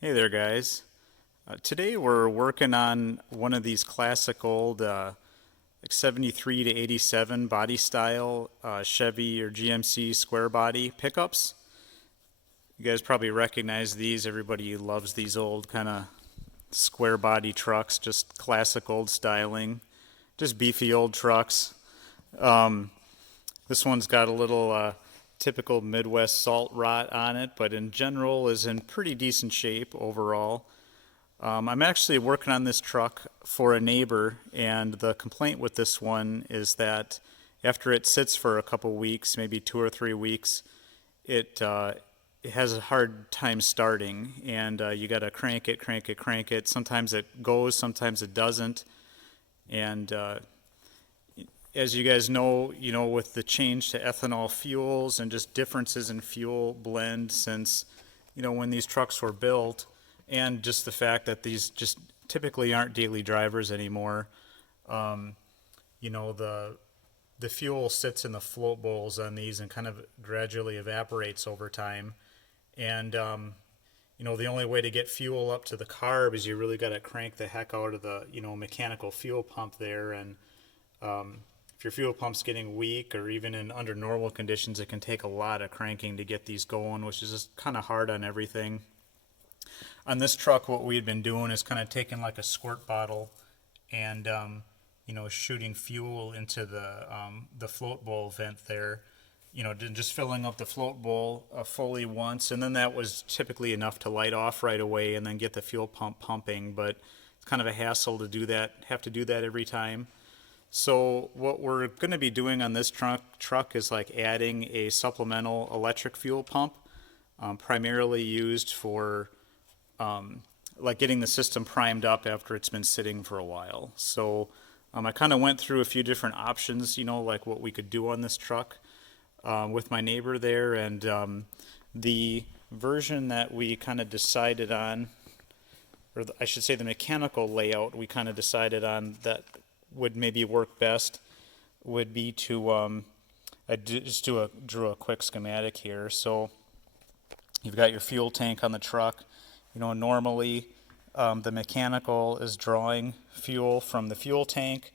Hey there, guys. Today we're working on one of these classic old like 73 to 87 body style Chevy or GMC square body pickups. You guys probably recognize these. Everybody loves these old kind of square body trucks, just classic old styling, just beefy old trucks. Um, this one's got a little typical Midwest salt rot on it, but in general is in pretty decent shape overall. I'm actually working on this truck for a neighbor, and the complaint with this one is that after it sits for a couple weeks, maybe 2 or 3 weeks, it has a hard time starting, and you got to crank it, crank it, crank it. Sometimes it goes, sometimes it doesn't, and as you guys know, with the change to ethanol fuels and just differences in fuel blend since, when these trucks were built, and just the fact that these just typically aren't daily drivers anymore. Um, the fuel sits in the float bowls on these and kind of gradually evaporates over time. And the only way to get fuel up to the carb is you really got to crank the heck out of the mechanical fuel pump there. And if your fuel pump's getting weak, or even in under normal conditions, it can take a lot of cranking to get these going, which is just kind of hard on everything. On this truck, what we had been doing is kind of taking like a squirt bottle and shooting fuel into the float bowl vent there. Just filling up the float bowl fully once, and then that was typically enough to light off right away and then get the fuel pump pumping. But it's kind of a hassle to do that, have to do that every time. So what we're going to be doing on this truck is like adding a supplemental electric fuel pump, primarily used for like getting the system primed up after it's been sitting for a while. So I kind of went through a few different options, like what we could do on this truck with my neighbor there, and the version that we kind of decided on, or I should say the mechanical layout we kind of decided on that would maybe work best would be to drew a quick schematic here. So you've got your fuel tank on the truck. Normally the mechanical is drawing fuel from the fuel tank.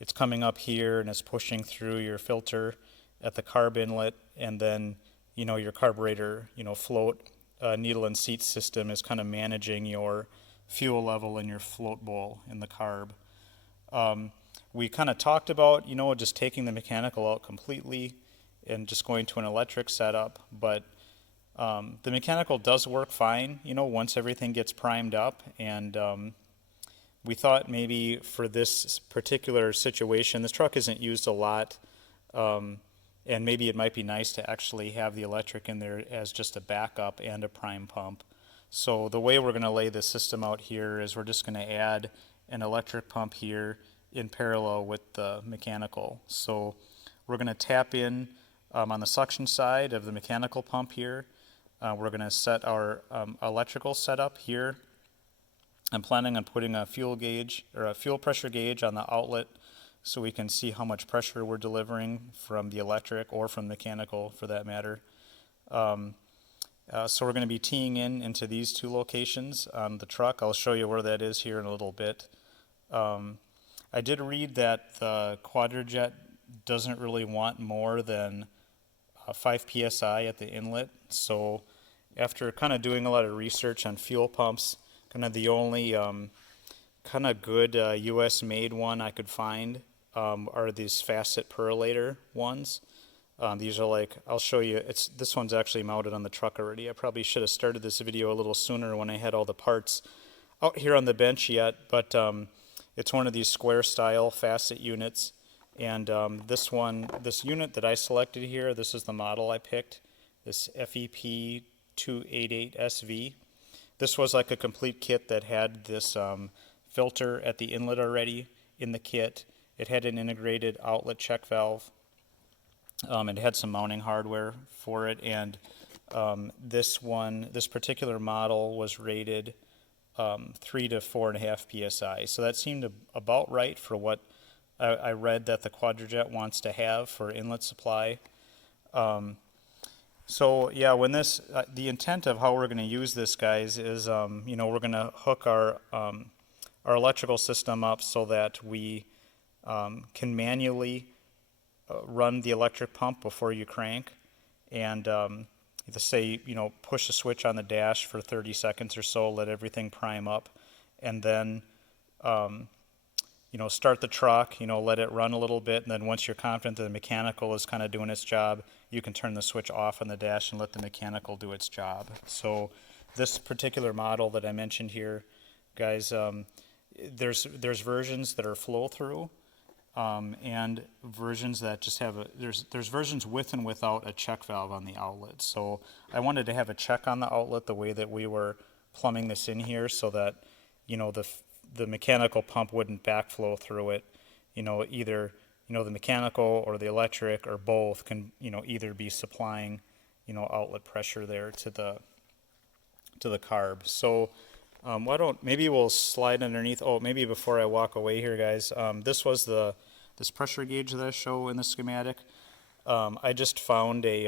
It's coming up here and it's pushing through your filter at the carb inlet, and then your carburetor float needle and seat system is kind of managing your fuel level in your float bowl in the carb. We kind of talked about just taking the mechanical out completely and just going to an electric setup, but the mechanical does work fine, once everything gets primed up, and we thought maybe for this particular situation, this truck isn't used a lot, and maybe it might be nice to actually have the electric in there as just a backup and a prime pump. So the way we're going to lay this system out here is we're just going to add an electric pump here in parallel with the mechanical. So we're going to tap in on the suction side of the mechanical pump here. We're going to set our electrical setup here. I'm planning on putting a fuel gauge or a fuel pressure gauge on the outlet so we can see how much pressure we're delivering from the electric or from mechanical for that matter. So we're going to be teeing into these two locations on the truck. I'll show you where that is here in a little bit. I did read that the Quadrajet doesn't really want more than 5 psi at the inlet. So after kind of doing a lot of research on fuel pumps, kind of the only kind of good US made one I could find are these facet perlator ones. These are like, I'll show you, this one's actually mounted on the truck already. I probably should have started this video a little sooner when I had all the parts out here on the bench yet, but it's one of these square style facet units. And this unit that I selected here, this is the model I picked, this FEP 288SV. This was like a complete kit that had this filter at the inlet already in the kit. It had an integrated outlet check valve. It had some mounting hardware for it, and this particular model was rated 3 to 4.5 psi. So that seemed about right for what I read that the Quadrajet wants to have for inlet supply. So yeah, when this, the intent of how we're going to use this, guys, is we're going to hook our electrical system up so that we can manually run the electric pump before you crank, and let's say push a switch on the dash for 30 seconds or so, let everything prime up, and then start the truck, let it run a little bit, and then once you're confident that the mechanical is kind of doing its job, you can turn the switch off on the dash and let the mechanical do its job. So this particular model that I mentioned here, guys, there's versions that are flow through, and versions that just have there's versions with and without a check valve on the outlet. So I wanted to have a check on the outlet the way that we were plumbing this in here, so that the mechanical pump wouldn't backflow through it. Either the mechanical or the electric or both can either be supplying outlet pressure there to the carb. So maybe we'll slide underneath. Oh, maybe before I walk away here, guys, this was this pressure gauge that I show in the schematic. I just found a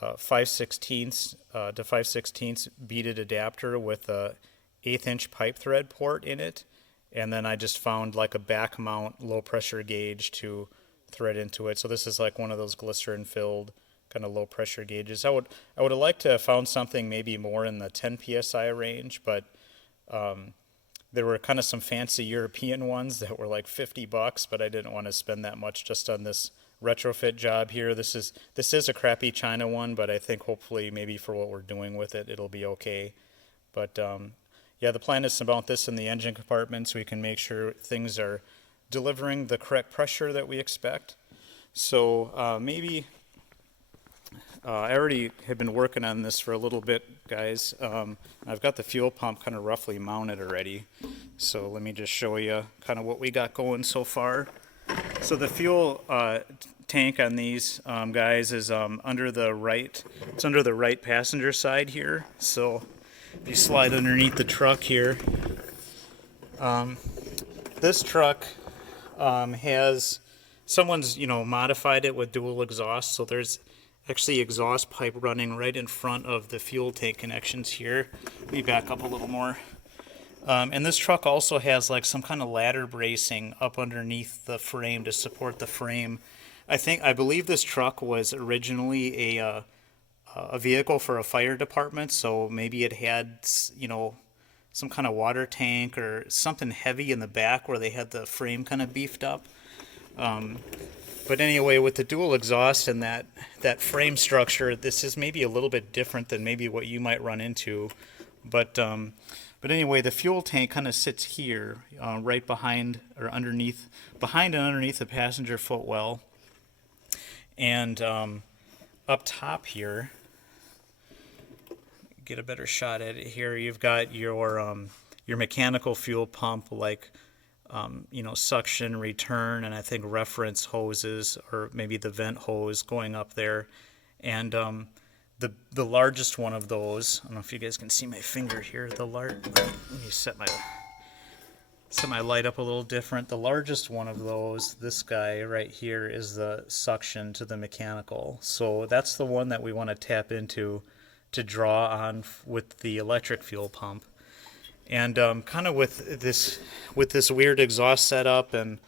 5/16 to 5/16 beaded adapter with a 1/8 inch pipe thread port in it, and then I just found like a back mount low pressure gauge to thread into it. So this is like one of those glycerin filled kind of low pressure gauges. I would have liked to have found something maybe more in the 10 psi range, but there were kind of some fancy European ones that were like $50, but I didn't want to spend that much just on this retrofit job here. This is a crappy China one, but I think hopefully maybe for what we're doing with it, it'll be okay. But yeah, the plan is to mount this in the engine compartment so we can make sure things are delivering the correct pressure that we expect. So maybe I already have been working on this for a little bit, guys. I've got the fuel pump kind of roughly mounted already. So let me just show you kind of what we got going so far. So the fuel tank on these guys is under the right passenger side here. So if you slide underneath the truck here, this truck has someone's modified it with dual exhaust. So there's actually exhaust pipe running right in front of the fuel tank connections here. Let me back up a little more. And this truck also has like some kind of ladder bracing up underneath the frame to support the frame. I believe this truck was originally a vehicle for a fire department, so maybe it had some kind of water tank or something heavy in the back where they had the frame kind of beefed up. But anyway, with the dual exhaust and that frame structure, this is maybe a little bit different than maybe what you might run into. But anyway, the fuel tank kind of sits here, right behind and underneath the passenger footwell. And up top here, get a better shot at it here. You've got your mechanical fuel pump, like suction, return, and I think reference hoses, or maybe the vent hose going up there. And the largest one of those, I don't know if you guys can see my finger here. Let me set my light up a little different. The largest one of those, this guy right here, is the suction to the mechanical. So that's the one that we want to tap into to draw on with the electric fuel pump. And kind of with this weird exhaust setup and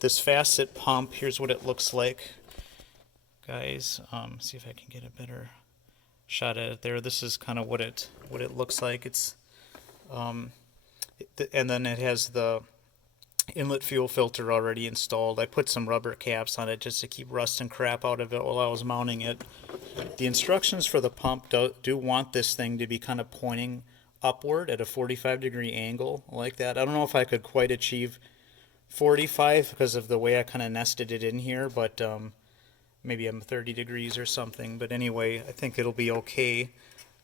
this facet pump, here's what it looks like, guys. See if I can get a better shot at it there. This is kind of what it looks like. It's and then it has the inlet fuel filter already installed. I put some rubber caps on it just to keep rust and crap out of it while I was mounting it. The instructions for the pump do want this thing to be kind of pointing upward at a 45-degree angle like that. I don't know if I could quite achieve 45 because of the way I kind of nested it in here, but maybe I'm 30 degrees or something. But anyway, I think it'll be okay.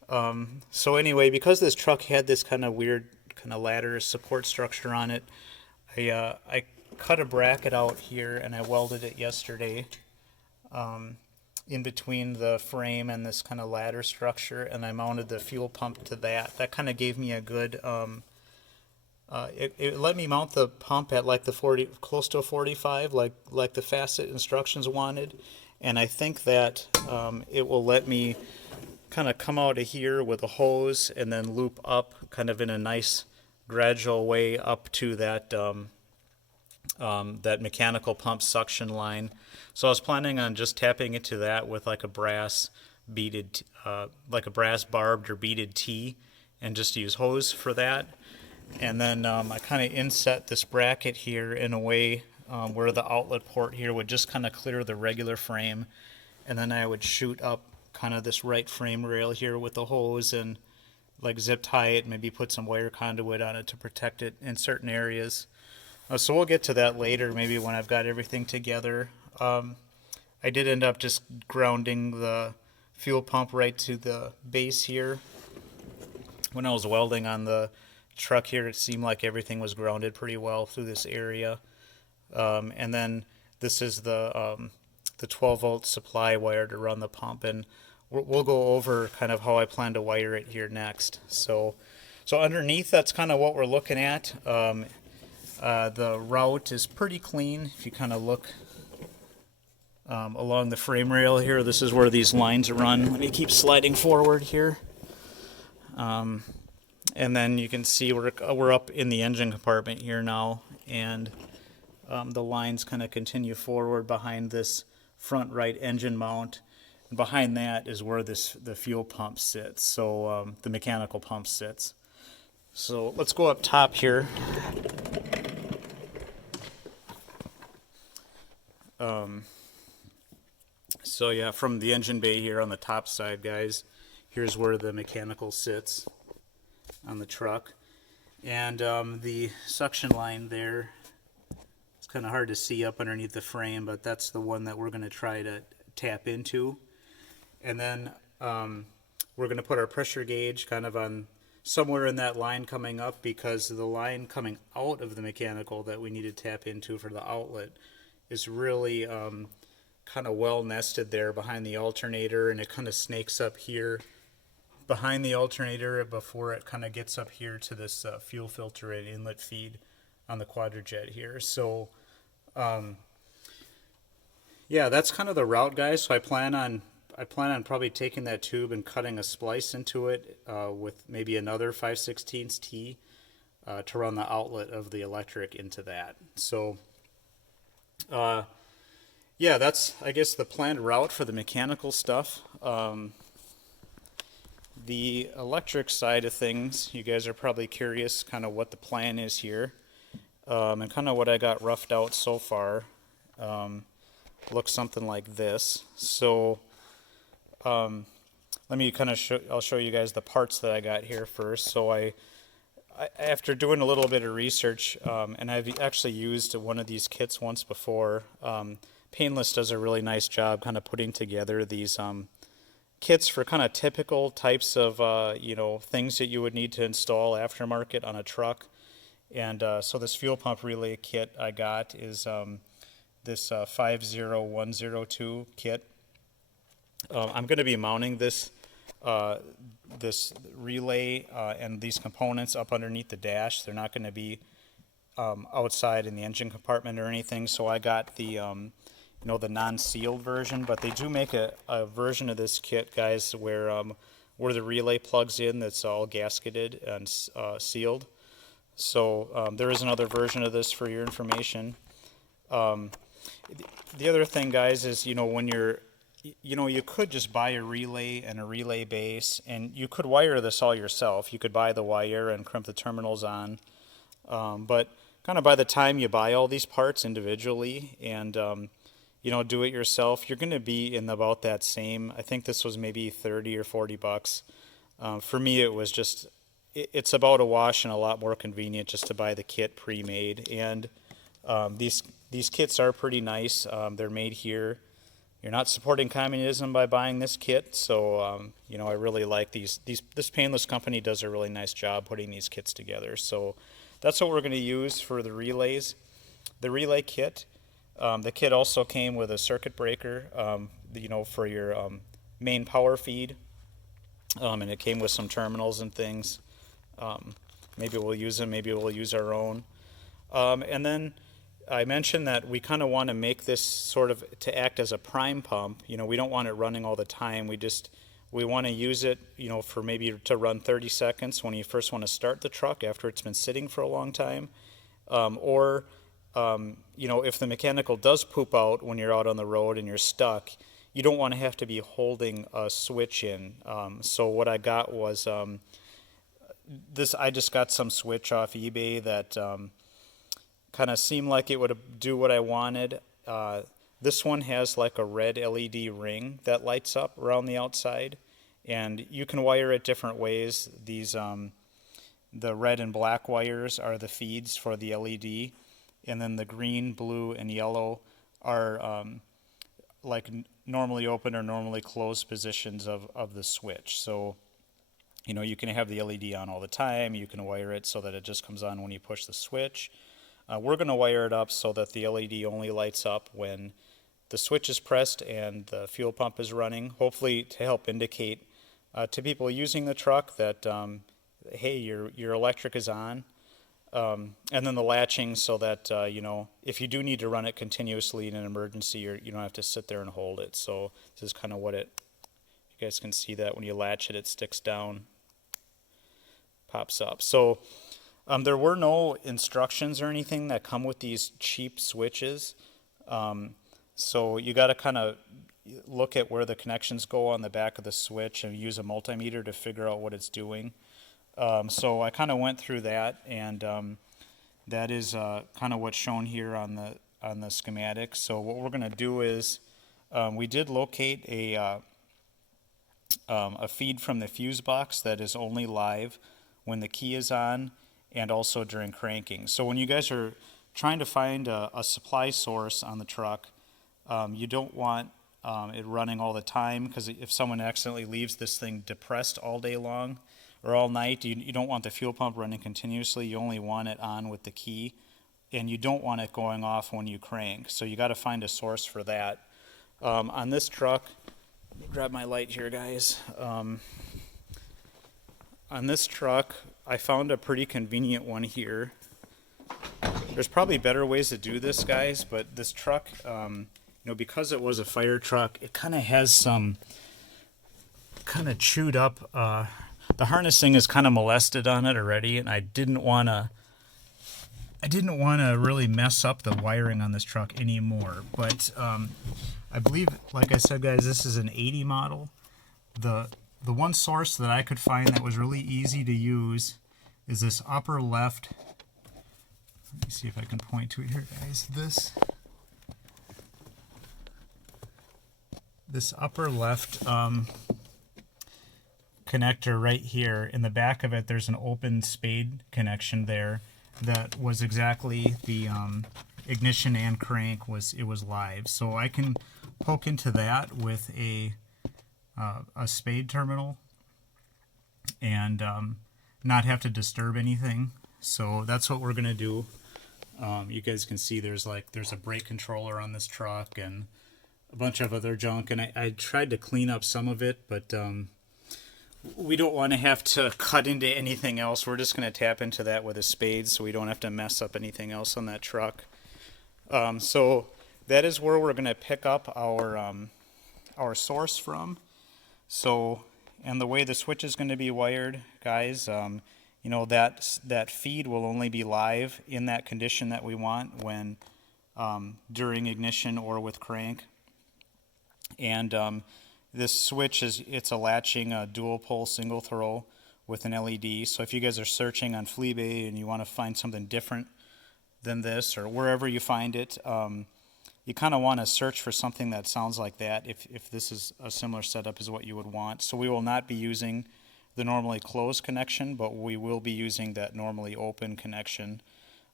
So anyway, because this truck had this kind of weird kind of ladder support structure on it, I cut a bracket out here and I welded it yesterday in between the frame and this kind of ladder structure, and I mounted the fuel pump to that. That kind of gave me a good, it let me mount the pump at like the 40, close to a 45, like the facet instructions wanted, and I think that it will let me kind of come out of here with a hose and then loop up kind of in a nice gradual way up to that that mechanical pump suction line. So I was planning on just tapping into that with like a brass beaded, like a brass barbed or beaded T, and just use hose for that. And then I kind of inset this bracket here in a way where the outlet port here would just kind of clear the regular frame, and then I would shoot up kind of this right frame rail here with the hose and like zip tie it, maybe put some wire conduit on it to protect it in certain areas. So we'll get to that later, maybe when I've got everything together. I did end up just grounding the fuel pump right to the base here. When I was welding on the truck here, it seemed like everything was grounded pretty well through this area. And then this is the 12-volt supply wire to run the pump, and we'll go over kind of how I plan to wire it here next. So underneath, that's kind of what we're looking at. The route is pretty clean. If you kind of look along the frame rail here, this is where these lines run. Let me keep sliding forward here. And then you can see we're up in the engine compartment here now, and the lines kind of continue forward behind this front right engine mount. And behind that is where the fuel pump sits, so the mechanical pump sits. So let's go up top here. So yeah, from the engine bay here on the top side, guys, here's where the mechanical sits on the truck. And the suction line there, it's kind of hard to see up underneath the frame, but that's the one that we're going to try to tap into. And then we're going to put our pressure gauge kind of on somewhere in that line coming up, because the line coming out of the mechanical that we need to tap into for the outlet is really kind of well nested there behind the alternator, and it kind of snakes up here behind the alternator before it kind of gets up here to this fuel filter and inlet feed on the quadrajet here. So yeah, that's kind of the route, guys. So I plan on probably taking that tube and cutting a splice into it with maybe another 5/16 T to run the outlet of the electric into that. So yeah, that's, I guess, the planned route for the mechanical stuff. The electric side of things, you guys are probably curious kind of what the plan is here, and kind of what I got roughed out so far. Looks something like this. So let me kind of I'll show you guys the parts that I got here first. So I after doing a little bit of research, and I've actually used one of these kits once before. Painless does a really nice job kind of putting together these kits for kind of typical types of things that you would need to install aftermarket on a truck. And so this fuel pump relay kit I got is this 50102 kit. I'm going to be mounting this relay and these components up underneath the dash. They're not going to be outside in the engine compartment or anything. So I got the the non-sealed version, but they do make a version of this kit, guys, where the relay plugs in that's all gasketed and sealed. So there is another version of this for your information. The other thing, guys, is when you're you could just buy a relay and a relay base, and you could wire this all yourself. You could buy the wire and crimp the terminals on, but kind of by the time you buy all these parts individually and do it yourself, you're going to be in about that same. I think this was maybe 30 or 40 bucks. For me, it was just it's about a wash and a lot more convenient just to buy the kit pre-made. And these kits are pretty nice. They're made here. You're not supporting communism by buying this kit, so I really like these. This Painless company does a really nice job putting these kits together. So that's what we're going to use for the relays. The relay kit. The kit also came with a circuit breaker, for your main power feed, and it came with some terminals and things. Maybe we'll use them. Maybe we'll use our own. And then I mentioned that we kind of want to make this sort of to act as a prime pump. We don't want it running all the time. We want to use it, for maybe to run 30 seconds when you first want to start the truck after it's been sitting for a long time. Or if the mechanical does poop out when you're out on the road and you're stuck, you don't want to have to be holding a switch in. So what I got was I just got some switch off eBay that kind of seemed like it would do what I wanted. This one has like a red LED ring that lights up around the outside, and you can wire it different ways. These the red and black wires are the feeds for the LED, and then the green, blue, and yellow are like normally open or normally closed positions of the switch. So you can have the LED on all the time. You can wire it so that it just comes on when you push the switch. We're going to wire it up so that the LED only lights up when the switch is pressed and the fuel pump is running, hopefully to help indicate to people using the truck that, hey, your electric is on. And then the latching so that, if you do need to run it continuously in an emergency, you don't have to sit there and hold it. So this is kind of you guys can see that when you latch it, it sticks down, pops up. So there were no instructions or anything that come with these cheap switches. So you got to kind of look at where the connections go on the back of the switch and use a multimeter to figure out what it's doing. So I kind of went through that, and that is kind of what's shown here on the schematic. So what we're going to do is we did locate a feed from the fuse box that is only live when the key is on and also during cranking. So when you guys are trying to find a supply source on the truck, you don't want it running all the time, because if someone accidentally leaves this thing depressed all day long or all night, you don't want the fuel pump running continuously. You only want it on with the key, and you don't want it going off when you crank. So you got to find a source for that. On this truck, let me grab my light here, guys. On this truck, I found a pretty convenient one here. There's probably better ways to do this, guys, but this truck, because it was a fire truck, it kind of has some kind of chewed up, the harnessing is kind of molested on it already, and I didn't want to really mess up the wiring on this truck anymore. But I believe, like I said, guys, this is an 80 model. The one source that I could find that was really easy to use is this upper left. Let me see if I can point to it here, guys. This upper left connector right here, in the back of it, there's an open spade connection there that was exactly the ignition and crank was live. So I can poke into that with a spade terminal and not have to disturb anything. So that's what we're gonna do. You guys can see there's a brake controller on this truck and a bunch of other junk, and I tried to clean up some of it, but we don't want to have to cut into anything else. We're just going to tap into that with a spade so we don't have to mess up anything else on that truck. So that is where we're going to pick up our source from. So, and the way the switch is going to be wired, guys, that feed will only be live in that condition that we want when during ignition or with crank. And this switch it's a latching dual pole single throw with an LED. So if you guys are searching on Fleabay and you want to find something different than this, or wherever you find it, you kind of want to search for something that sounds like that if this is a similar setup as what you would want. So we will not be using the normally closed connection, but we will be using that normally open connection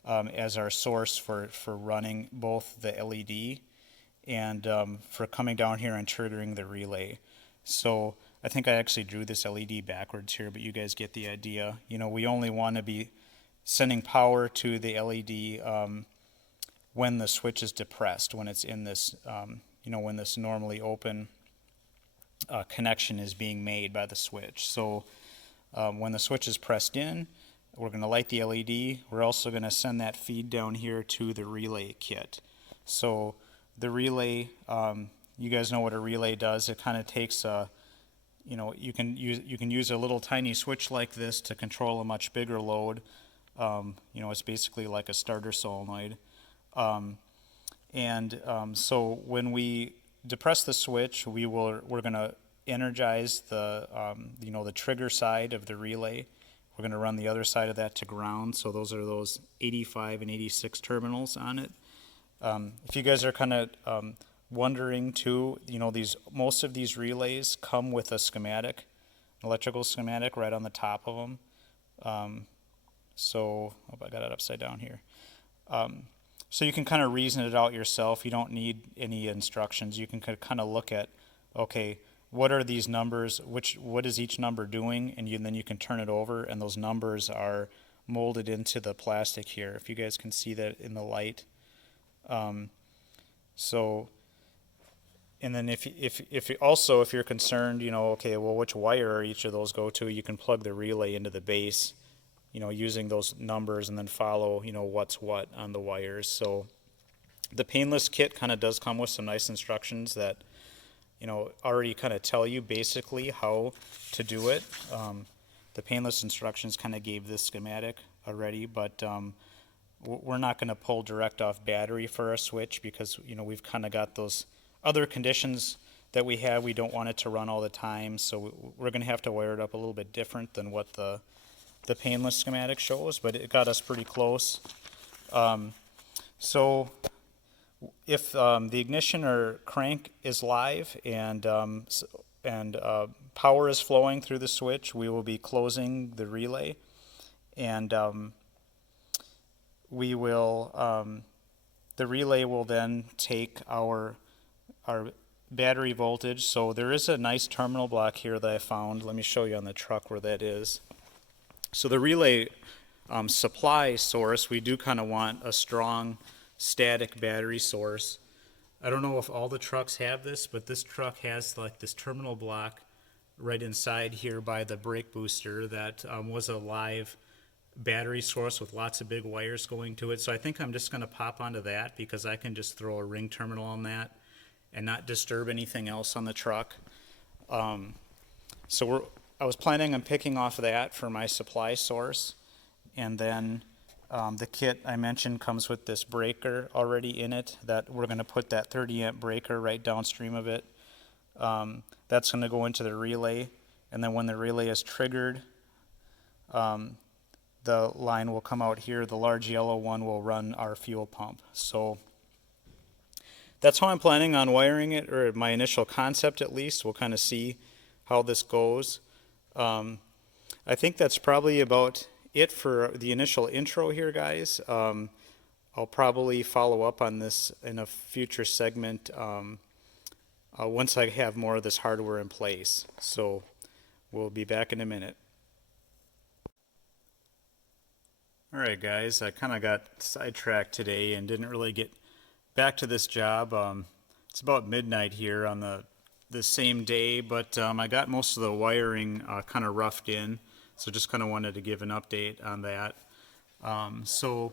as our source for running both the LED and for coming down here and triggering the relay. So I think I actually drew this LED backwards here, but you guys get the idea. We only want to be sending power to the LED when the switch is depressed, when it's in this, when this normally open connection is being made by the switch. So when the switch is pressed in, We're going to light the LED. We're also going to send that feed down here to the relay kit. So the relay, you guys know what a relay does. It kind of takes a, you can use a little tiny switch like this to control a much bigger load. It's basically like a starter solenoid. So when we depress the switch, we're going to energize the the trigger side of the relay. We're going to run the other side of that to ground. So those are those 85 and 86 terminals on it. If you guys are kind of wondering too, most of these relays come with a schematic, electrical schematic right on the top of them. I got it upside down here. So you can kind of reason it out yourself. You don't need any instructions. You can kind of look at, okay, what are these numbers? What is each number doing? And then you can turn it over, and those numbers are molded into the plastic here. If you guys can see that in the light. And then if you're concerned, okay, well, which wire are each of those go to? You can plug the relay into the base, using those numbers, and then follow, what's what on the wires. So the painless kit kind of does come with some nice instructions that, already kind of tell you basically how to do it. The painless instructions kind of gave this schematic already, but we're not going to pull direct off battery for our switch because, we've kind of got those other conditions that we have. We don't want it to run all the time, so we're going to have to wire it up a little bit different than what the painless schematic shows, but it got us pretty close. So if the ignition or crank is live and power is flowing through the switch, we will be closing the relay, and the relay will then take our battery voltage. So there is a nice terminal block here that I found. Let me show you on the truck where that is. So the relay supply source, we do kind of want a strong static battery source. I don't know if all the trucks have this, but this truck has like this terminal block right inside here by the brake booster that was a live battery source with lots of big wires going to it. So I think I'm just going to pop onto that because I can just throw a ring terminal on that and not disturb anything else on the truck. I was planning on picking off that for my supply source, and then the kit I mentioned comes with this breaker already in it that we're going to put that 30 amp breaker right downstream of it. That's going to go into the relay, and then when the relay is triggered, the line will come out here. The large yellow one will run our fuel pump. So that's how I'm planning on wiring it, or my initial concept at least. We'll kind of see how this goes. I think that's probably about it for the initial intro here, guys. I'll probably follow up on this in a future segment once I have more of this hardware in place. So we'll be back in a minute. Alright guys, I kind of got sidetracked today and didn't really get back to this job. It's about midnight here on the same day, but I got most of the wiring kind of roughed in, so just kind of wanted to give an update on that. So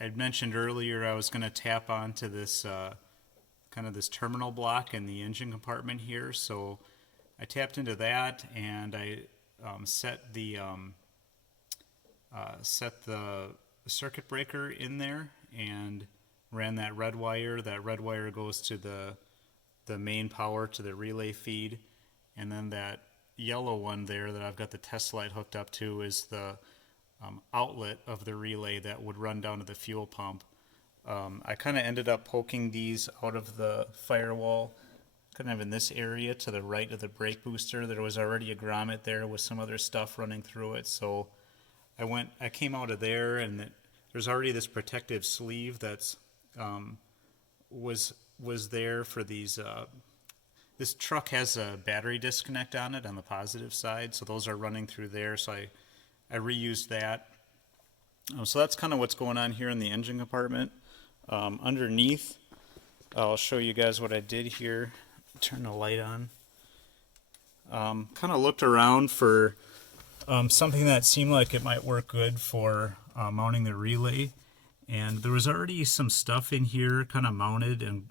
I'd mentioned earlier I was going to tap onto this kind of this terminal block in the engine compartment here, so I tapped into that and I set the circuit breaker in there and ran that red wire. That red wire goes to the main power to the relay feed, and then that yellow one there that I've got the test light hooked up to is the outlet of the relay that would run down to the fuel pump. I kind of ended up poking these out of the firewall kind of in this area to the right of the brake booster. There was already a grommet there with some other stuff running through it, so I came out of there, and there's already this protective sleeve that's was there for these. This truck has a battery disconnect on it on the positive side, so those are running through there. So I reused that. So that's kind of what's going on here in the engine compartment. Underneath, I'll show you guys what I did here. Turn the light on. Kind of looked around for something that seemed like it might work good for mounting the relay. And there was already some stuff in here kind of mounted and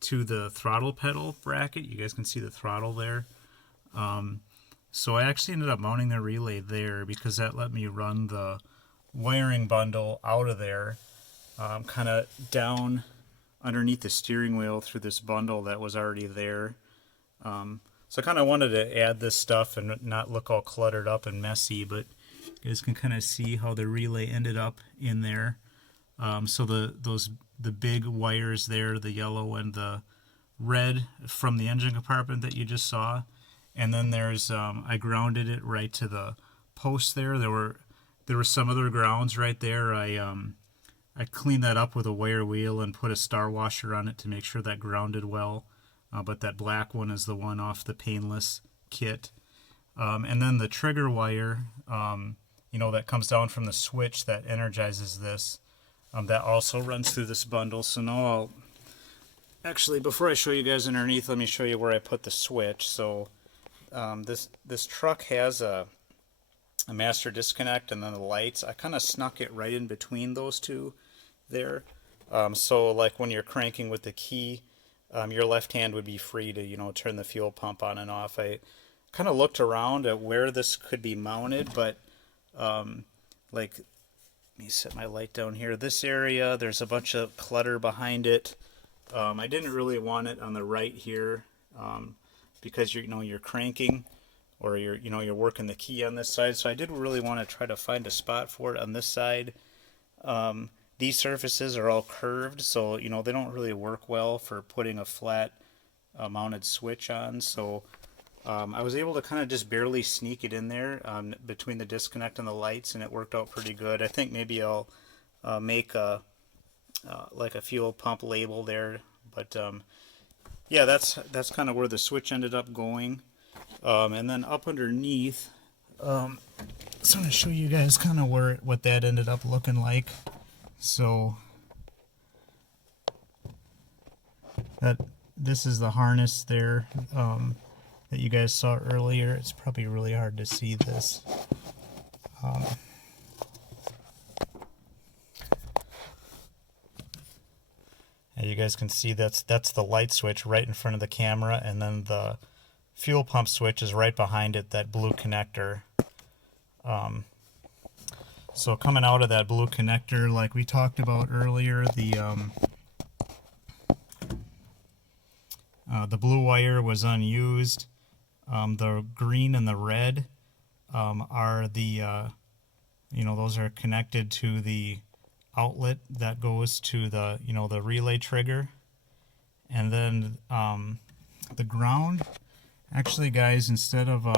to the throttle pedal bracket. You guys can see the throttle there. So I actually ended up mounting the relay there because that let me run the wiring bundle out of there, kind of down underneath the steering wheel through this bundle that was already there. So I kind of wanted to add this stuff and not look all cluttered up and messy, but you guys can kind of see how the relay ended up in there. So the big wires there, the yellow and the red from the engine compartment that you just saw, and then there's I grounded it right to the post there. There were some other grounds right there. I cleaned that up with a wire wheel and put a star washer on it to make sure that grounded well. But that black one is the one off the painless kit. And then the trigger wire, that comes down from the switch that energizes this, that also runs through this bundle. So now actually, before I show you guys underneath, let me show you where I put the switch. So this truck has a master disconnect and then the lights. I kind of snuck it right in between those two there. So like when you're cranking with the key, your left hand would be free to, turn the fuel pump on and off. I kind of looked around at where this could be mounted, but let me set my light down here. This area, there's a bunch of clutter behind it. I didn't really want it on the right here because you're cranking or you're working the key on this side. So I did really want to try to find a spot for it on this side. These surfaces are all curved, so they don't really work well for putting a flat mounted switch on. So I was able to kind of just barely sneak it in there between the disconnect and the lights, and it worked out pretty good. I think maybe I'll make like a fuel pump label there, but yeah, that's kind of where the switch ended up going. And then up underneath, so I'm going to show you guys kind of what that ended up looking like. So this is the harness there that you guys saw earlier. It's probably really hard to see this. And you guys can see that's the light switch right in front of the camera, and then the fuel pump switch is right behind it, that blue connector. So coming out of that blue connector, like we talked about earlier, the blue wire was unused. The green and the red are the, those are connected to the outlet that goes to the, the relay trigger. And then the ground, actually guys, instead of,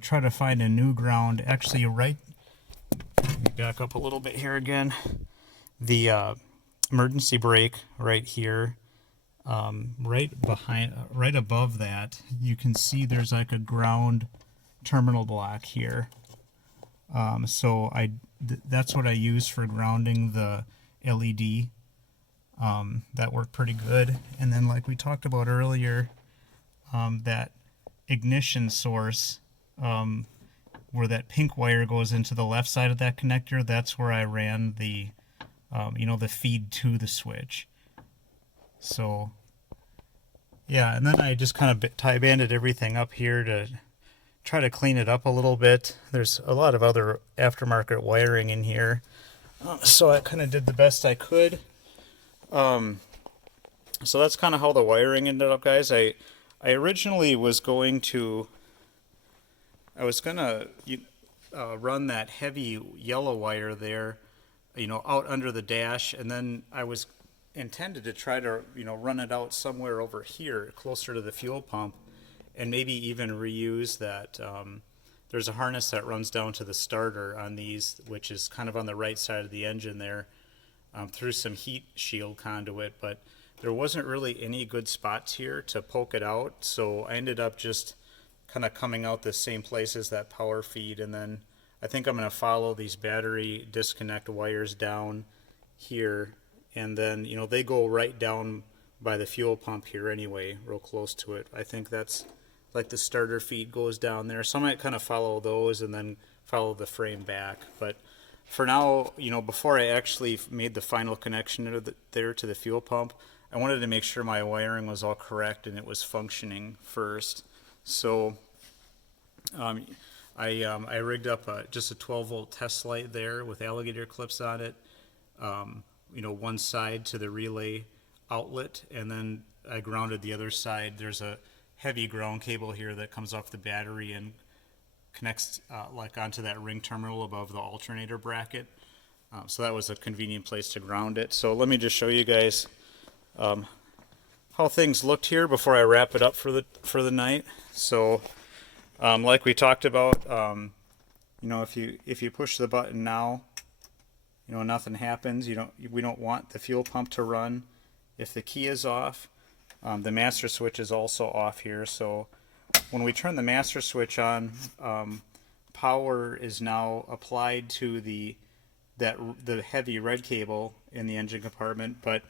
try to find a new ground, actually let me back up a little bit here again. The emergency brake right here, right above that, you can see there's like a ground terminal block here. So that's what I use for grounding the LED. That worked pretty good. And then like we talked about earlier, that ignition source, where that pink wire goes into the left side of that connector, that's where I ran the, the feed to the switch. So, yeah, and then I just kind of tie-banded everything up here to try to clean it up a little bit. There's a lot of other aftermarket wiring in here, so I kind of did the best I could. So that's kind of how the wiring ended up, guys. I originally was going to run that heavy yellow wire there, out under the dash, and then I was intended to try to, run it out somewhere over here, closer to the fuel pump, and maybe even reuse that. There's a harness that runs down to the starter on these, which is kind of on the right side of the engine there, through some heat shield conduit, but there wasn't really any good spots here to poke it out, so I ended up just kind of coming out the same place as that power feed, and then I think I'm going to follow these battery disconnect wires down here, and then they go right down by the fuel pump here anyway, real close to it. I think that's like the starter feed goes down there. So I might kind of follow those and then follow the frame back. But for now, before I actually made the final connection there to the fuel pump, I wanted to make sure my wiring was all correct and it was functioning first. So I rigged up just a 12-volt test light there with alligator clips on it. One side to the relay outlet, and then I grounded the other side. There's a heavy ground cable here that comes off the battery and connects like onto that ring terminal above the alternator bracket. So that was a convenient place to ground it. So let me just show you guys how things looked here before I wrap it up for the night. So like we talked about, if you push the button now, nothing happens. We don't want the fuel pump to run if the key is off. The master switch is also off here, so when we turn the master switch on, power is now applied to the heavy red cable in the engine compartment, but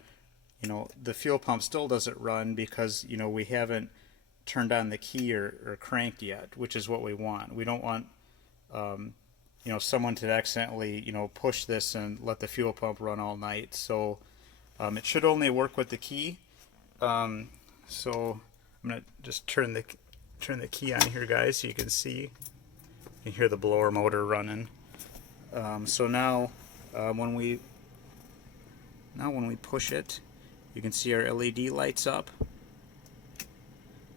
the fuel pump still doesn't run because we haven't turned on the key or cranked yet, which is what we want. We don't want someone to accidentally push this and let the fuel pump run all night. So it should only work with the key. So I'm gonna just turn the key on here, guys, so you can see. You can hear the blower motor running. So now when we push it, you can see our LED lights up.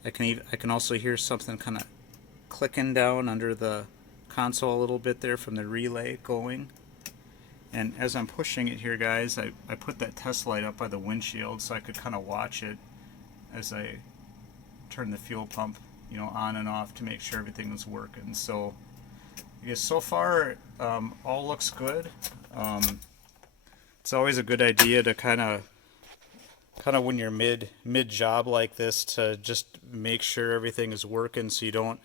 I can also hear something kind of clicking down under the console a little bit there from the relay going. And as I'm pushing it here, guys, I put that test light up by the windshield so I could kind of watch it as I turn the fuel pump on and off to make sure everything was working. So I guess so far all looks good. It's always a good idea to kind of when you're mid job like this to just make sure everything is working, so you don't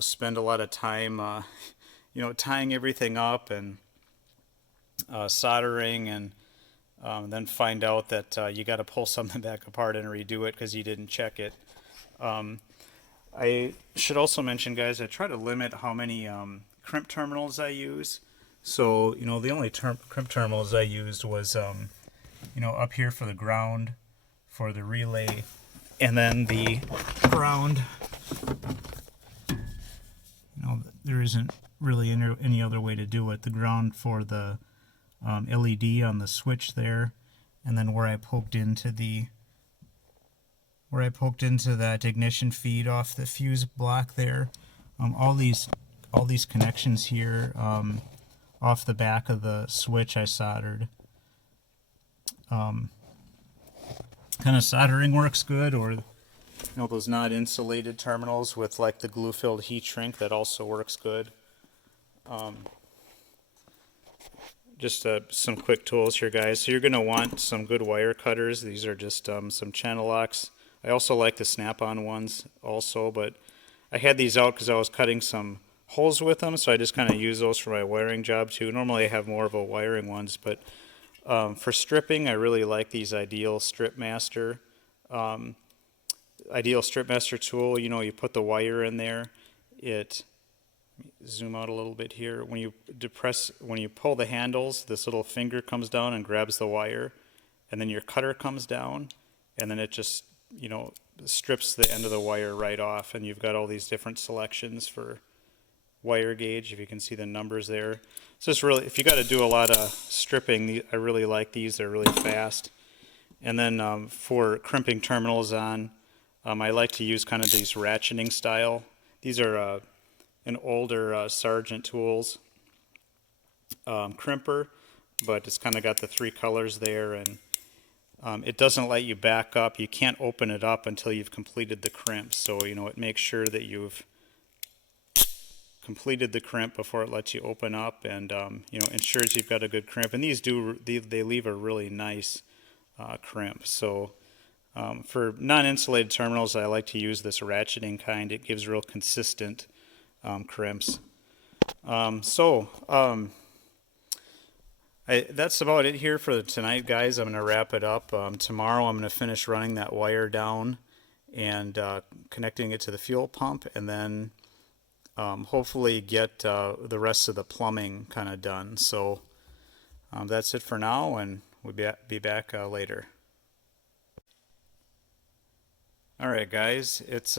spend a lot of time tying everything up and soldering, and then find out that you got to pull something back apart and redo it because you didn't check it. I should also mention, guys, I try to limit how many crimp terminals I use. So the only crimp terminals I used was up here for the ground, for the relay, and then the ground. There isn't really any other way to do it. The ground for the LED on the switch there, and then where I poked into that ignition feed off the fuse block there. All these connections here off the back of the switch I soldered. Kind of soldering works good, or those not insulated terminals with like the glue-filled heat shrink, that also works good. Just some quick tools here, guys. So you're going to want some good wire cutters. These are just some channel locks. I also like the snap-on ones also, but I had these out because I was cutting some holes with them, so I just kind of use those for my wiring job too. Normally I have more of a wiring ones, but for stripping, I really like these Ideal Strip Master. Ideal Strip Master tool, you put the wire in there. Zoom out a little bit here. When you pull the handles, this little finger comes down and grabs the wire, and then your cutter comes down, and then it just strips the end of the wire right off, and you've got all these different selections for wire gauge, if you can see the numbers there. So it's really, if you got to do a lot of stripping, I really like these. They're really fast. And then for crimping terminals on, I like to use kind of these ratcheting style. These are an older Sargent Tools crimper, but it's kind of got the three colors there, and it doesn't let you back up. You can't open it up until you've completed the crimp. So it makes sure that you've completed the crimp before it lets you open up, and ensures you've got a good crimp. And these they leave a really nice crimp. So for non-insulated terminals, I like to use this ratcheting kind. It gives real consistent crimps. That's about it here for tonight, guys. I'm going to wrap it up. Tomorrow I'm going to finish running that wire down and connecting it to the fuel pump, and then hopefully get the rest of the plumbing kind of done. So that's it for now, and we'll be back later. Alright guys, it's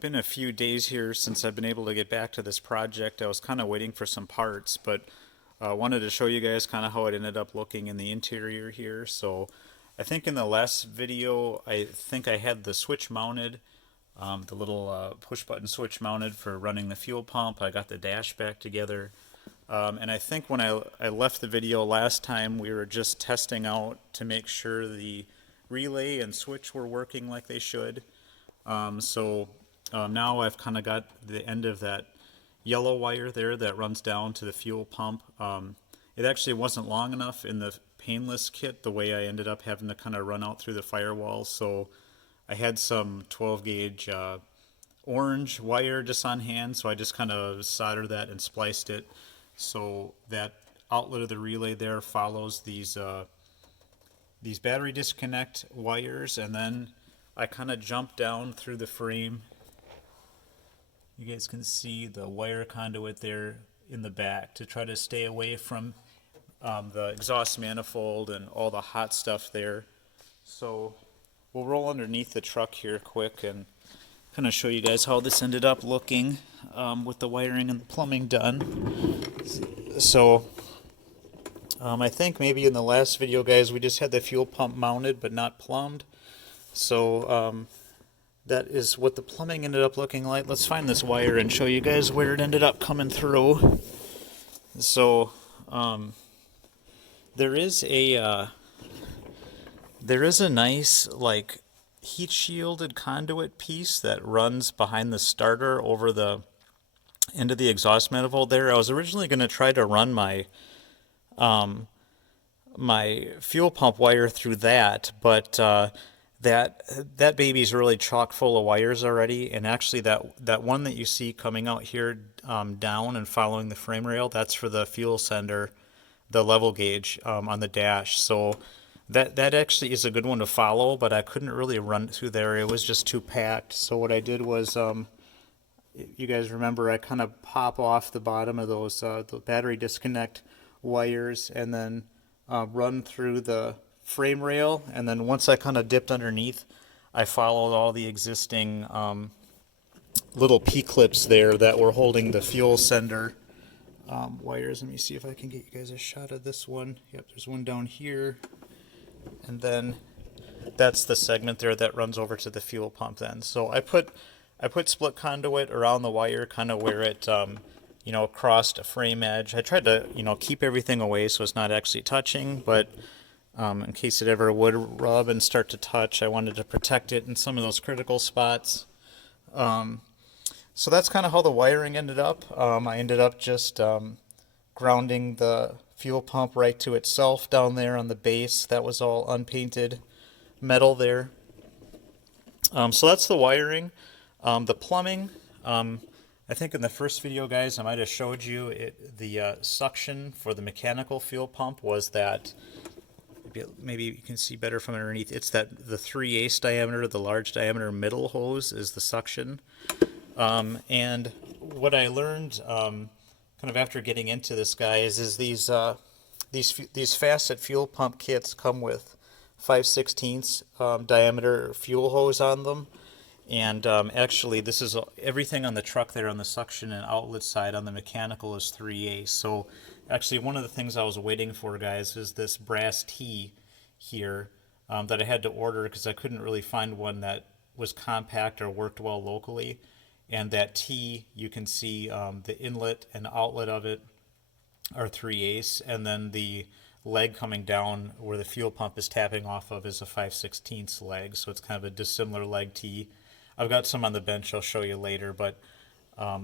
been a few days here since I've been able to get back to this project. I was kind of waiting for some parts, but wanted to show you guys kind of how it ended up looking in the interior here. So I think in the last video, I think I had the switch mounted, the little push button switch mounted for running the fuel pump. I got the dash back together. And I think when I left the video last time, we were just testing out to make sure the relay and switch were working like they should. Now I've kind of got the end of that yellow wire there that runs down to the fuel pump. It actually wasn't long enough in the painless kit the way I ended up having to kind of run out through the firewall. So I had some 12 gauge orange wire just on hand, so I just kind of soldered that and spliced it so that outlet of the relay there follows these battery disconnect wires, and then I kind of jumped down through the frame. You guys can see the wire conduit there in the back to try to stay away from the exhaust manifold and all the hot stuff there. So we'll roll underneath the truck here quick and kind of show you guys how this ended up looking with the wiring and the plumbing done. So I think maybe in the last video, guys, we just had the fuel pump mounted but not plumbed. So that is what the plumbing ended up looking like. Let's find this wire and show you guys where it ended up coming through. So there is a nice like heat shielded conduit piece that runs behind the starter over the end of the exhaust manifold there. I was originally going to try to run my my fuel pump wire through that, but that baby's really chock full of wires already, and actually that one that you see coming out here down and following the frame rail, that's for the fuel sender, the level gauge on the dash. So that actually is a good one to follow, but I couldn't really run through there. It was just too packed. So what I did was, you guys remember, I kind of pop off the bottom of those the battery disconnect wires and then run through the frame rail, and then once I kind of dipped underneath, I followed all the existing little P-clips there that were holding the fuel sender wires. Let me see if I can get you guys a shot of this one. Yep, there's one down here, and then that's the segment there that runs over to the fuel pump then. So I put split conduit around the wire, kind of where it crossed a frame edge. I tried to keep everything away so it's not actually touching, but in case it ever would rub and start to touch, I wanted to protect it in some of those critical spots. So that's kind of how the wiring ended up. I ended up just grounding the fuel pump right to itself down there on the base. That was all unpainted metal there. So that's the wiring. The plumbing, I think in the first video, guys, I might have showed you the suction for the mechanical fuel pump was that, maybe you can see better from underneath, it's that the 3/8 diameter, the large diameter middle hose is the suction. And what I learned kind of after getting into this, guys, is these facet fuel pump kits come with 5/16 diameter fuel hose on them. And actually, this is everything on the truck there on the suction and outlet side. On the mechanical is 3/8. So actually, one of the things I was waiting for, guys, is this brass T here that I had to order because I couldn't really find one that was compact or worked well locally. And that T, you can see the inlet and outlet of it are 3/8, and then the leg coming down where the fuel pump is tapping off of is a 5/16 leg. So it's kind of a dissimilar leg T. I've got some on the bench I'll show you later, but I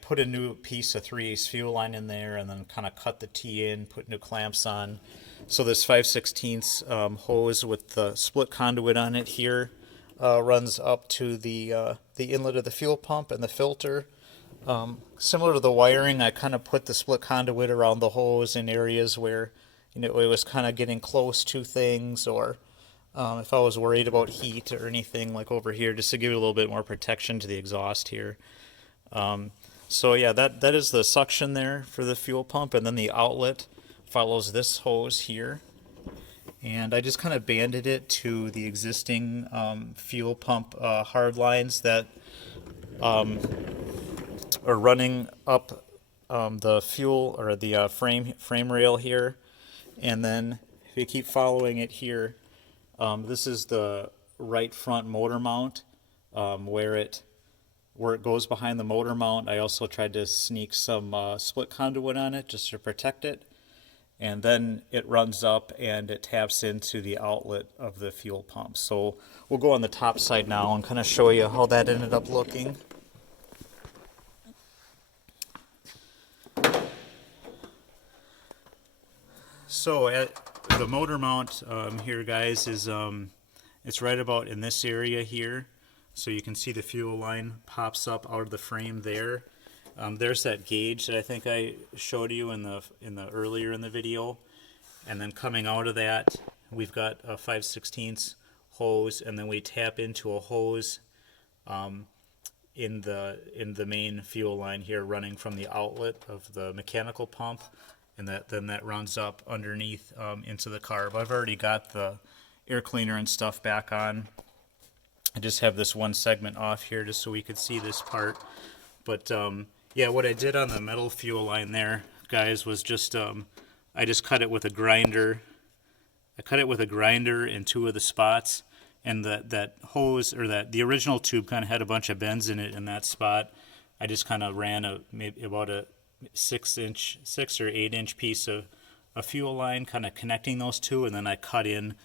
put a new piece of 3/8 fuel line in there and then kind of cut the T in, put new clamps on. So this 5/16 hose with the split conduit on it here runs up to the inlet of the fuel pump and the filter. Similar to the wiring, I kind of put the split conduit around the hose in areas where it was kind of getting close to things, or if I was worried about heat or anything like over here, just to give it a little bit more protection to the exhaust here. So yeah, that is the suction there for the fuel pump, and then the outlet follows this hose here. And I just kind of banded it to the existing fuel pump hard lines that are running up the fuel or the frame rail here. And then if you keep following it here, this is the right front motor mount where it goes behind the motor mount. I also tried to sneak some split conduit on it just to protect it. And then it runs up and it taps into the outlet of the fuel pump. So we'll go on the top side now and kind of show you how that ended up looking. So at the motor mount here, guys, is it's right about in this area here. So you can see the fuel line pops up out of the frame there. There's that gauge that I think I showed you in the earlier in the video, and then coming out of that, we've got a 5/16 hose, and then we tap into a hose in the main fuel line here, running from the outlet of the mechanical pump, and then that runs up underneath into the carb. I've already got the air cleaner and stuff back on. I just have this one segment off here just so we could see this part, but yeah, what I did on the metal fuel line there, guys, was just I just cut it with a grinder. I cut it with a grinder in two of the spots, and that hose, or the original tube, kind of had a bunch of bends in it in that spot. I just kind of ran maybe about a 6 or 8 inch piece of a fuel line, kind of connecting those two, and then I cut in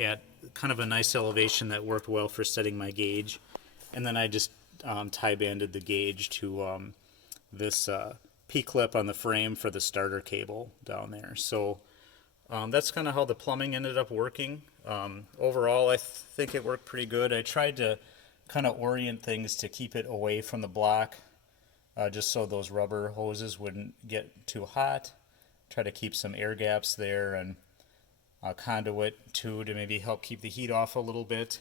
at kind of a nice elevation that worked well for setting my gauge, and then I just tie banded the gauge to this P-clip on the frame for the starter cable down there. So that's kind of how the plumbing ended up working. Overall, I think it worked pretty good. I tried to kind of orient things to keep it away from the block, just so those rubber hoses wouldn't get too hot. Try to keep some air gaps there, and conduit too to maybe help keep the heat off a little bit.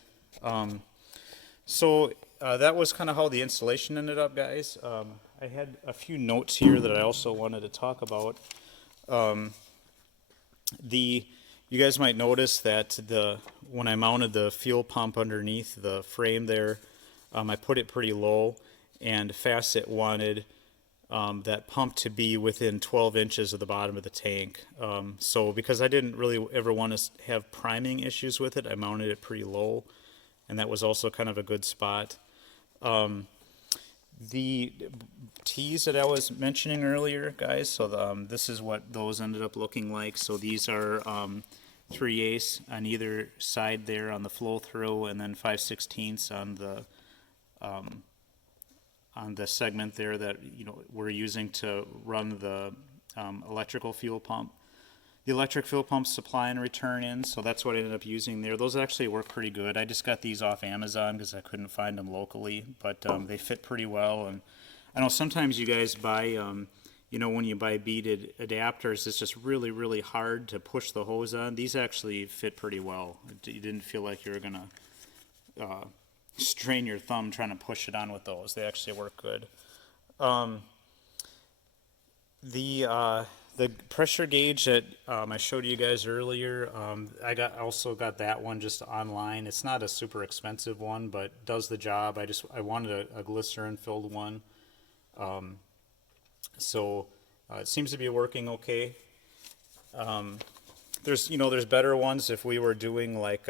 So that was kind of how the installation ended up, guys. I had a few notes here that I also wanted to talk about. You guys might notice that when I mounted the fuel pump underneath the frame there, I put it pretty low, and Facet wanted that pump to be within 12 inches of the bottom of the tank. So because I didn't really ever want to have priming issues with it, I mounted it pretty low, and that was also kind of a good spot. The tees that I was mentioning earlier, guys, so this is what those ended up looking like. So these are 3/8 on either side there on the flow through, and then 5/16 on the segment there that we're using to run the electrical fuel pump. The electric fuel pump supply and return in, so that's what I ended up using there. Those actually work pretty good. I just got these off Amazon because I couldn't find them locally, but they fit pretty well. And I know sometimes you guys buy, when you buy beaded adapters, it's just really, really hard to push the hose on. These actually fit pretty well. You didn't feel like you were going to strain your thumb trying to push it on with those. They actually work good. The pressure gauge that I showed you guys earlier, I also got that one just online. It's not a super expensive one, but does the job. I wanted a glycerin filled one, so it seems to be working okay. There's better ones if we were doing like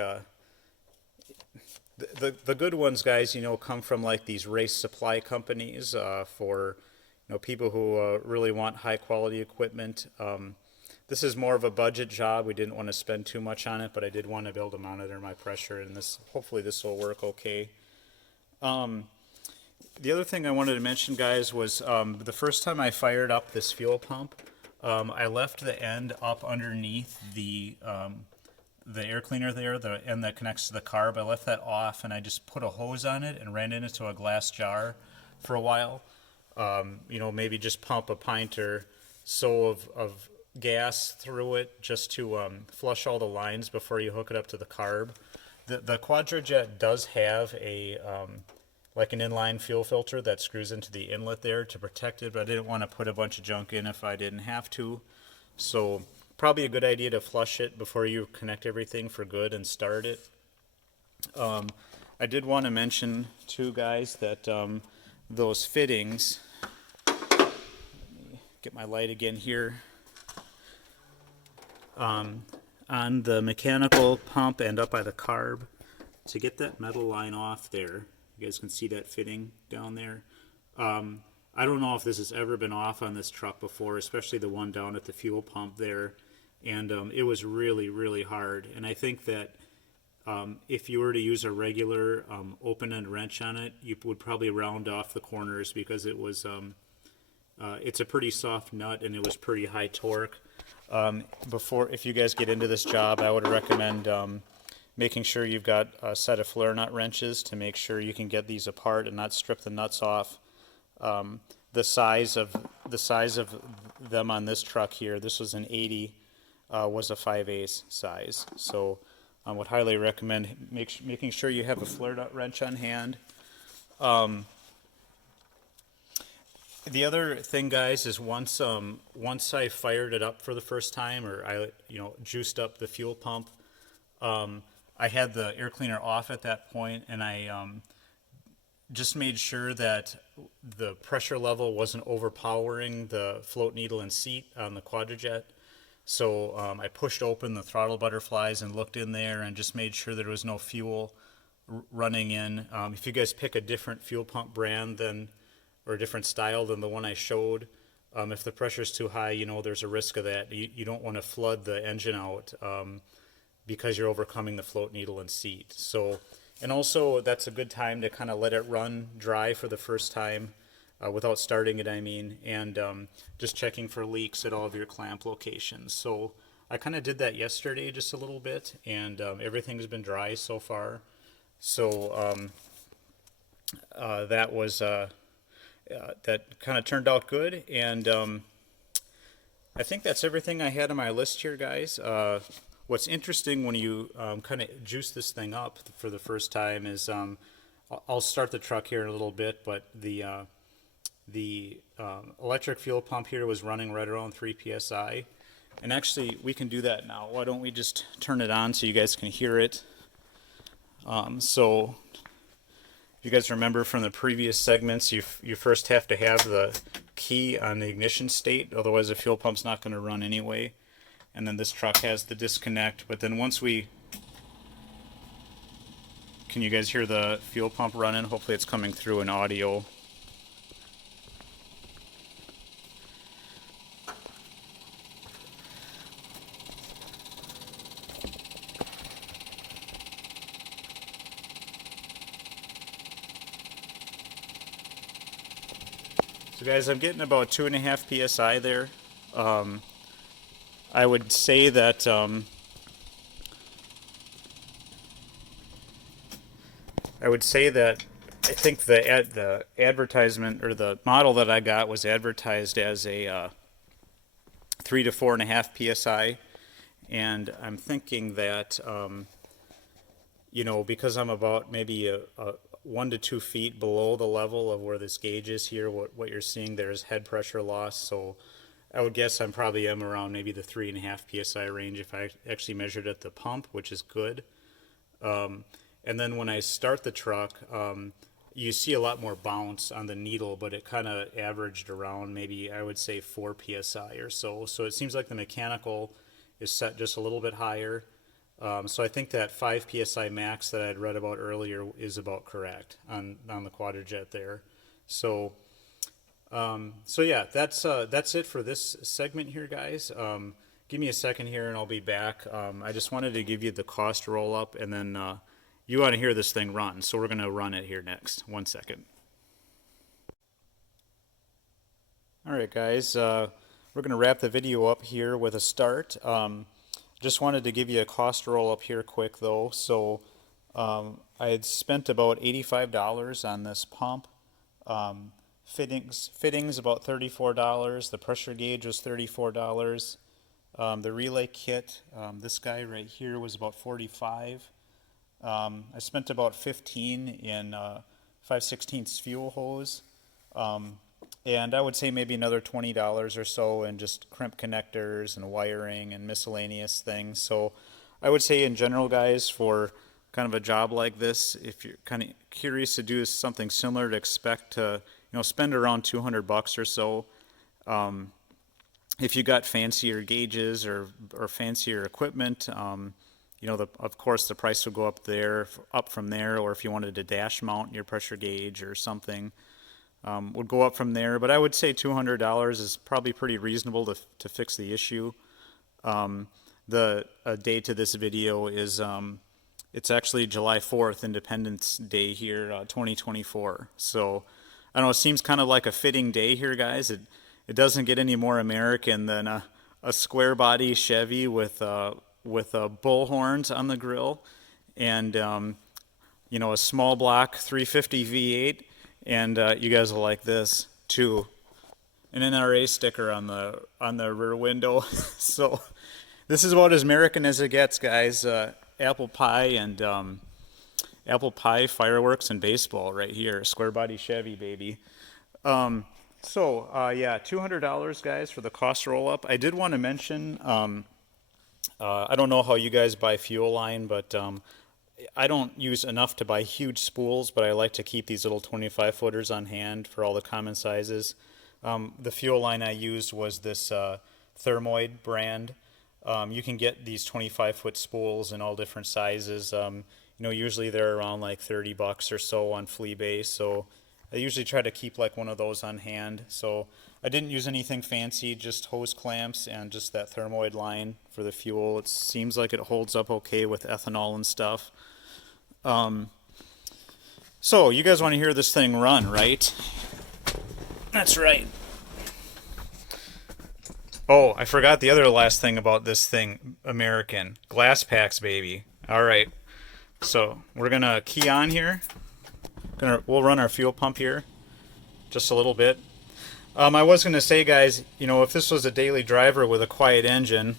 the good ones, guys. Come from like these race supply companies for people who really want high quality equipment. This is more of a budget job. We didn't want to spend too much on it, but I did want to be able to monitor my pressure, and hopefully this will work okay. The other thing I wanted to mention, guys, was the first time I fired up this fuel pump, I left the end up underneath the air cleaner there, the end that connects to the carb. I left that off, and I just put a hose on it and ran it into a glass jar for a while. Maybe just pump a pint or so of gas through it just to flush all the lines before you hook it up to the carb. The Quadrajet does have a like an inline fuel filter that screws into the inlet there to protect it, but I didn't want to put a bunch of junk in if I didn't have to. So probably a good idea to flush it before you connect everything for good and start it. I did want to mention too, guys, that those fittings, let me get my light again here, on the mechanical pump and up by the carb, to get that metal line off there, you guys can see that fitting down there. I don't know if this has ever been off on this truck before, especially the one down at the fuel pump there, and it was really, really hard. And I think that if you were to use a regular open-end wrench on it, you would probably round off the corners, because it was it's a pretty soft nut and it was pretty high torque. If you guys get into this job, I would recommend making sure you've got a set of flare nut wrenches to make sure you can get these apart and not strip the nuts off. The size of them on this truck here, this was an 80, was a 5/8 size. So I would highly recommend making sure you have a flare nut wrench on hand. The other thing, guys, is once I fired it up for the first time, or I juiced up the fuel pump, I had the air cleaner off at that point, and I just made sure that the pressure level wasn't overpowering the float needle and seat on the Quadrajet. So I pushed open the throttle butterflies and looked in there and just made sure there was no fuel running in. If you guys pick a different fuel pump brand or a different style than the one I showed, if the pressure's too high, there's a risk of that. You don't want to flood the engine out because you're overcoming the float needle and seat. So, and also that's a good time to kind of let it run dry for the first time without starting it, and just checking for leaks at all of your clamp locations. So I kind of did that yesterday just a little bit, and everything's been dry so far. So that was that kind of turned out good, and I think that's everything I had on my list here, guys. What's interesting when you kind of juice this thing up for the first time is I'll start the truck here in a little bit, but the electric fuel pump here was running right around 3 psi, and actually we can do that now. Why don't we just turn it on so you guys can hear it? So if you guys remember from the previous segments, you first have to have the key on the ignition state, otherwise the fuel pump's not going to run anyway. And then this truck has the disconnect, but then can you guys hear the fuel pump running? Hopefully it's coming through in audio. So guys, I'm getting about 2.5 psi there. I would say that I think the advertisement, or the model that I got, was advertised as a 3 to 4.5 psi, and I'm thinking that because I'm about maybe a 1 to 2 feet below the level of where this gauge is here, what you're seeing there is head pressure loss. So I would guess I'm probably around maybe the 3.5 psi range if I actually measured at the pump, which is good. And then when I start the truck, you see a lot more bounce on the needle, but it kind of averaged around maybe, I would say, 4 psi or so. So it seems like the mechanical is set just a little bit higher. So I think that 5 psi max that I had read about earlier is about correct on the Quadrajet there. So yeah, that's it for this segment here, guys. Give me a second here and I'll be back. I just wanted to give you the cost roll up, and then you want to hear this thing run, so we're going to run it here next. 1 second. All right, guys, we're going to wrap the video up here with a start. Just wanted to give you a cost roll up here quick though. So I had spent about $85 on this pump. Fittings about $34. The pressure gauge was $34. The relay kit, this guy right here was about 45. I spent about 15 in 5/16 fuel hose. And I would say maybe another $20 or so in just crimp connectors and wiring and miscellaneous things. So I would say in general, guys, for kind of a job like this, if you're kind of curious to do something similar, to expect to, spend around 200 bucks or so. If you got fancier gauges or fancier equipment, of course the price will go up from there, or if you wanted to dash mount your pressure gauge or something, would go up from there. But I would say $200 is probably pretty reasonable to fix the issue. The date to this video is, it's actually July 4th, Independence Day here, 2024. So, I don't know, it seems kind of like a fitting day here, guys. It doesn't get any more American than a square body Chevy with bull horns on the grill, and a small block 350 V8, and you guys will like this too, an NRA sticker on the rear window. So this is about as American as it gets, guys. Apple pie and apple pie, fireworks, and baseball right here. Square body Chevy, baby. Yeah, $200, guys, for the cost roll-up. I did want to mention, I don't know how you guys buy fuel line, but I don't use enough to buy huge spools, but I like to keep these little 25-footers on hand for all the common sizes. The fuel line I used was this Thermoid brand. You can get these 25-foot spools in all different sizes. Usually they're around like 30 bucks or so on Fleabase, so I usually try to keep like one of those on hand. So I didn't use anything fancy, just hose clamps and just that Thermoid line for the fuel. It seems like it holds up okay with ethanol and stuff. So you guys want to hear this thing run, right? That's right. Oh, I forgot the other last thing about this thing, American. Glass packs, baby. All right. So we're going to key on here. We'll run our fuel pump here just a little bit. I was going to say, guys, if this was a daily driver with a quiet engine,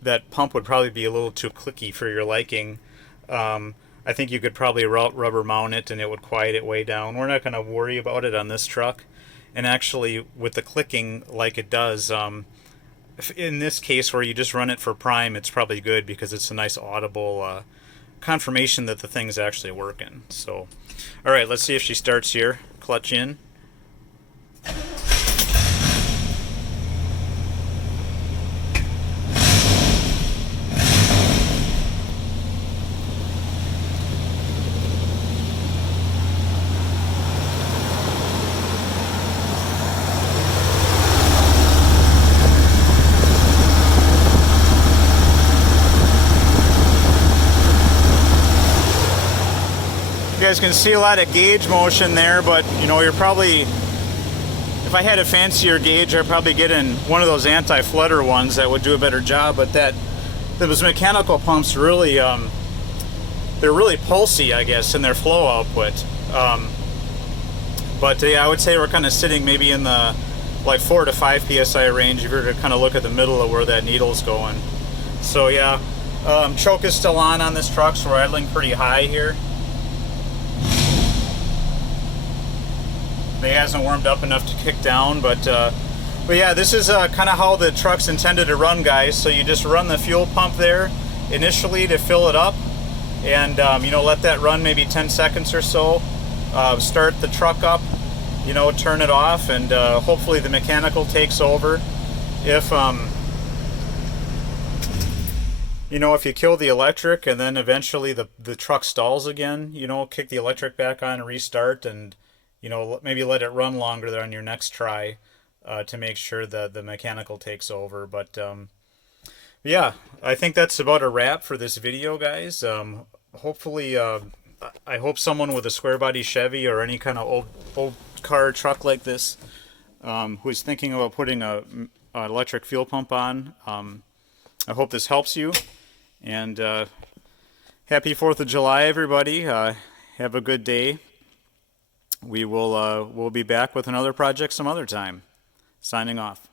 that pump would probably be a little too clicky for your liking. I think you could probably rubber mount it and it would quiet it way down. We're not going to worry about it on this truck. And actually, with the clicking like it does, in this case where you just run it for prime, it's probably good because it's a nice audible confirmation that the thing's actually working. So, all right, let's see if she starts here. Clutch in. You guys can see a lot of gauge motion there, but you're probably, if I had a fancier gauge, I'd probably get in one of those anti-flutter ones that would do a better job. But those mechanical pumps really, they're really pulsy, I guess, in their flow output. Yeah, I would say we're kind of sitting maybe in the like 4 to 5 psi range if you're to kind of look at the middle of where that needle's going. So yeah, choke is still on this truck, so we're idling pretty high here. It hasn't warmed up enough to kick down, but yeah, this is kind of how the truck's intended to run, guys. So you just run the fuel pump there initially to fill it up, and let that run maybe 10 seconds or so. Start the truck up, turn it off, and hopefully the mechanical takes over. If if you kill the electric and then eventually the truck stalls again, kick the electric back on and restart, and maybe let it run longer there on your next try to make sure that the mechanical takes over. But yeah, I think that's about a wrap for this video, guys. Hopefully, I hope someone with a square body Chevy or any kind of old car truck like this who's thinking about putting an electric fuel pump on, I hope this helps you. And happy 4th of July, everybody. Have a good day. We'll be back with another project some other time. Signing off.